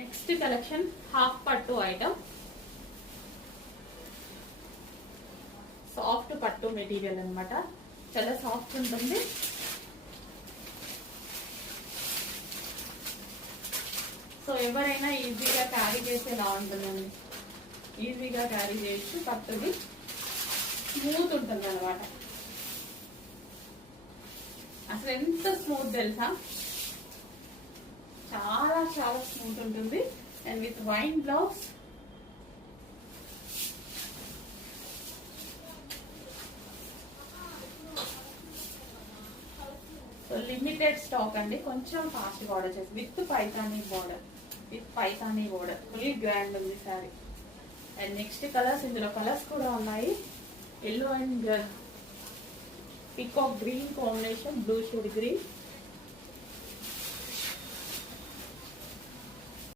Next collection half పట్టు item, soft పట్టు మెటీరియల్ అన్నమాట. చాలా సాఫ్ట్ ఉంటుంది. సో ఎవరైనా ఈజీగా క్యారీ చేసేలా ఉంటుందండి. ఈజీగా క్యారీ చేయొచ్చు. పట్టుది స్మూత్ ఉంటుంది అనమాట. అసలు ఎంత స్మూత్ తెలుసా, చాలా చాలా స్మూత్ ఉంటుంది. And with wine blouse. So limited stock అండి, కొంచెం ఫాస్ట్ ఆర్డర్ చేసి విత్ పైతానీ బోర్డర్ ఫుల్ గ్రాండ్ ఉంది సారీ. అండ్ నెక్స్ట్ కలర్స్, ఇందులో కలర్స్ కూడా ఉన్నాయి. Yellow and peacock green combination, blue shade green,